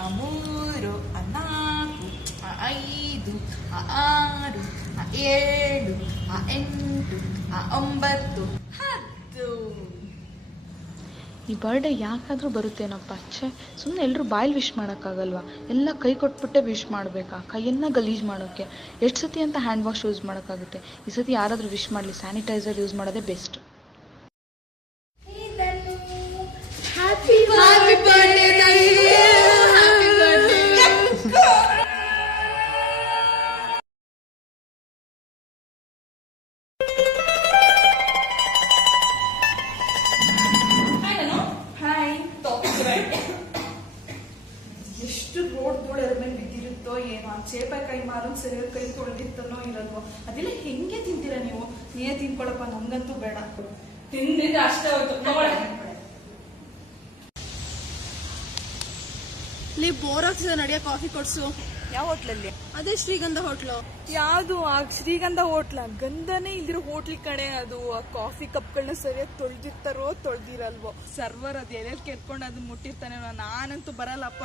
3 4 5 6 7 8 9 10. ಈ ಬರ್ಡೇ ಯಾಕಾದರೂ ಬರುತ್ತೇನಪ್ಪ ಛೇ, ಸುಮ್ಮನೆ ಎಲ್ಲರೂ ಬಾಯಲ್ಲಿ ವಿಶ್ ಮಾಡೋಕ್ಕಾಗಲ್ವಾ? ಎಲ್ಲ ಕೈ ಕೊಟ್ಬಿಟ್ಟೆ ವಿಶ್ ಮಾಡಬೇಕಾ? ಕೈಯನ್ನು ಗಲೀಜು ಮಾಡೋಕ್ಕೆ ಎಷ್ಟು ಸತಿ ಅಂತ ಹ್ಯಾಂಡ್ ವಾಶ್ ಯೂಸ್ ಮಾಡೋಕ್ಕಾಗುತ್ತೆ? ಈ ಸತಿ ಯಾರಾದರೂ ವಿಶ್ ಮಾಡಲಿ, ಸ್ಯಾನಿಟೈಸರ್ ಯೂಸ್ ಮಾಡೋದೇ ಬೆಸ್ಟ್. ಎಷ್ಟು ರೋಡ್ ಧೂಳರ ಮೇಲೆ ಬಿದ್ದಿರುತ್ತೋ ಏನೋ, ಚೇಪಕಾಯಿ ಮಾರನ್ ಸರಿಯಾಗಿ ಕೈ ತೊಳೆದಿತ್ತನೋ ಇರಲ್ವೋ, ಅದೆಲ್ಲ ಹೆಂಗೆ ತಿಂತೀರಾ ನೀವು? ನೀವೇ ತಿನ್ಕೊಳಪ್ಪ, ನಮ್ಗಂತೂ ಬೇಡ. ತಿಂದಿದ್ರೆ ಅಷ್ಟೇ ಹೋಯ್ತು. ಇಲ್ಲಿ ಬೋರ್ ಆಗ್ತಿದೆ, ನಡಿಯ ಕಾಫಿ ಕೊಡ್ಸು. ಯಾವ ಹೋಟ್ಲಲ್ಲಿ? ಅದೇ ಶ್ರೀಗಂಧ ಹೋಟ್ಲು. ಯಾವ್ದು ಆ ಶ್ರೀಗಂಧ ಹೋಟ್ಲ? ಗಂಧನೇ ಇಲ್ದಿರೋ ಹೋಟ್ಲಿ ಕಡೆ ಅದು. ಆ ಕಾಫಿ ಕಪ್ಗಳನ್ನ ಸರಿಯಾಗಿ ತೊಳ್ದಿರ್ತಾರೋ ತೊಳ್ದಿರಲ್ವೋ, ಸರ್ವರ್ ಅದು ಎಲ್ಲೆಲ್ಲಿ ಕೆರ್ಕೊಂಡು ಅದು ಮುಟ್ಟಿರ್ತಾನೆ. ನಾನಂತೂ ಬರಲ್ಲಪ್ಪ.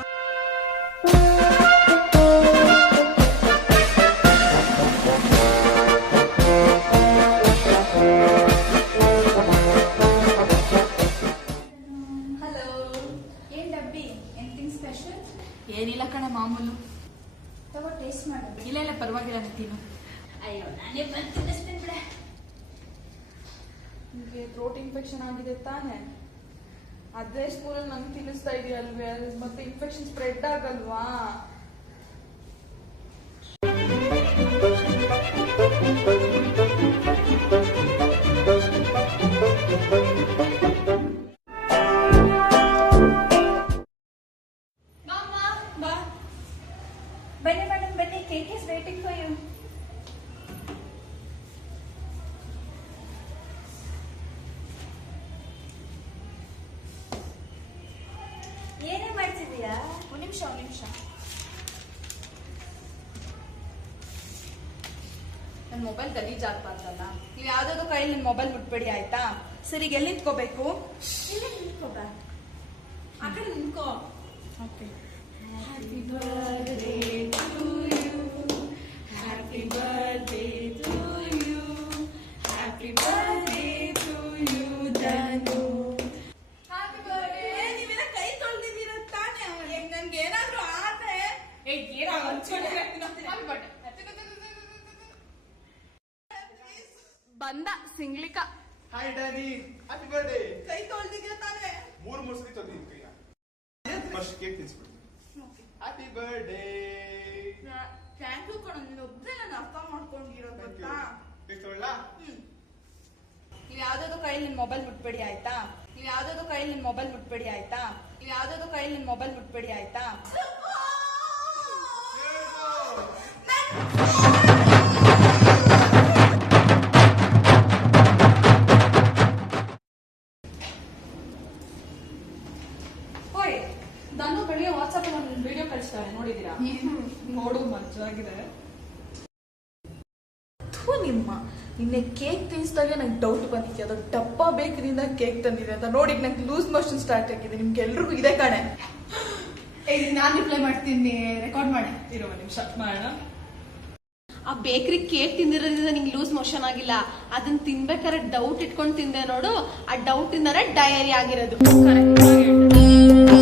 ಹಲೋ, ಏನ್ ಡಬ್ಬಿ? Anything special? ಏನಿಲ್ಲ ಕಣ, ಮಾಮೂಲು. ತಗೋ ಟೇಸ್ಟ್ ಮಾಡು. ಇಲ್ಲ ಪರವಾಗಿಲ್ಲ, ನೀನು. ಅಯ್ಯೋ, ನಾನೇ ಬಂದು ತಿನ್ನಿಸ್ತೀನಿ ಬಿಡ. ನಿಮಗೆ ಥ್ರೋಟ್ ಇನ್ಫೆಕ್ಷನ್ ಆಗಿದೆ ತಾನೆ? ಅದೇ ಸ್ಕೂಲಲ್ಲಿ ನಂಗೆ ತಿನ್ನಿಸ್ತಾ ಇದೆಯಲ್ವೇ, ಮತ್ತೆ ಇನ್ಫೆಕ್ಷನ್ ಸ್ಪ್ರೆಡ್ ಆಗಲ್ವಾ? ಬನ್ನಿ ಮೇಡಮ್, ಬನ್ನಿ. Cake is waiting for you. ಏನೇ ಮಾಡ್ತಿದೀಯಾ? ಒಂದು ನಿಮಿಷ. ನನ್ನ ಮೊಬೈಲ್ ಗಲೀಜ್ ಆಗ್ಬಾರ್ದಲ್ಲ. ನೀವು ಯಾವ್ದಾದ್ರು ಕೈಲಿ ನನ್ನ ಮೊಬೈಲ್ ಬಿಟ್ಬೇಡಿ, ಆಯ್ತಾ? ಸರಿ, ಎಲ್ಲಿ ನಿಂತ್ಕೋಬೇಕು? ಇಲ್ಲ, ನಿಂತ್ಕೋಬ. ಆ ಕಡೆ ನಿಂತ್ಕೋ. Okay. Happy birthday to you, happy birthday to you, happy birthday to you Dhanu. Happy birthday. ನೀವೆಲ್ಲ ಕೈ ತೊಳ್ದಿದ್ದೀರ ತಾನೆ? ನನ್ಗೆ ಏನಾದ್ರೂ ಆದ್ರೆ ಬಂದ ಸಿಂಗ್ಲಿಕ. Hi daddy, happy birthday. ಕೈ ತೊಳ್ದಿದ್ದೀರ ತಾನೆ? ಮೂರು ಸರಿ ತೊಳ್ದಿದ್ದೀನಿ ಕೈಯ. ಫಸ್ಟ್ ಕೇಕ್ ತಿನ್ಸ್ಬಿಡ್ತೀನಿ. Happy birthday. ಥ್ಯಾಂಕ್ ಯು ಕಣ, ನೀನು ಒಬ್ಬನೇ ನಾನು ಅರ್ಥ ಮಾಡ್ಕೊಂಡಿರೋದು ಗೊತ್ತಾ? ಕೇಕ್ ತೊಗೊಳ್ಳಾ? ನೀವು ಯಾವ್ದಾದ್ರು ಕೈಲಿ ನನ್ನ ಮೊಬೈಲ್ ಬಿಟ್ಬೇಡಿ, ಆಯ್ತಾ? ನೀವು ಯಾವ್ದಾದ್ರು ಕೈಲಿ ನನ್ನ ಮೊಬೈಲ್ ಬಿಟ್ಬೇಡಿ, ಆಯ್ತಾ? ನೀವು ಯಾವ್ದಾದ್ರು ಕೈಲಿ ನನ್ನ ಮೊಬೈಲ್ ಬಿಟ್ಬೇಡಿ, ಆಯ್ತಾ? ಓಯ್, ನಾನು ಬೆಳಿಗ್ಗೆ ವಾಟ್ಸಪ್ ಅಲ್ಲಿ ಒಂದು ವಿಡಿಯೋ ಕಳಿಸ್ತಾರೆ, ನೋಡಿದೀರಾ? ನೋಡು, ಮಜವಾಗಿದೆ. ನಿಮ್ಮ ನಿನ್ನೆ ಕೇಕ್ ತಿನ್ಸಿದಾಗ ನಂಗೆ ಡೌಟ್ ಬಂದಿದೆ, ಅದು ಡಬ್ಬ ಬೇಕರಿಂದ ಕೇಕ್ ತಂದಿದೆ ಅಂತ. ನೋಡಿ, ನಂಗೆ ಲೂಸ್ ಮೋಷನ್ ಸ್ಟಾರ್ಟ್ ಆಗಿದೆ. ನಿಮ್ಗೆ ಎಲ್ರಿಗೂ ಇದೆ ಕಣೆ. ನಾನು ರಿಪ್ಲೈ ಮಾಡ್ತೀನಿ, ರೆಕಾರ್ಡ್ ಮಾಡಿ. ಇರೋ ಒಂದು ನಿಮಿಷ ಮಾಡೋಣ. ಆ ಬೇಕರಿ ಕೇಕ್ ತಿಂದಿರೋದ್ರಿಂದ ನಿಂಗೆ ಲೂಸ್ ಮೋಷನ್ ಆಗಿಲ್ಲ, ಅದನ್ನ ತಿನ್ಬೇಕಾದ್ರೆ ಡೌಟ್ ಇಟ್ಕೊಂಡು ತಿಂದೆ ನೋಡು, ಆ ಡೌಟ್ ಇಂದಾನೆ ಡಯರಿ ಆಗಿರೋದು. ಕರೆಕ್ಟ್.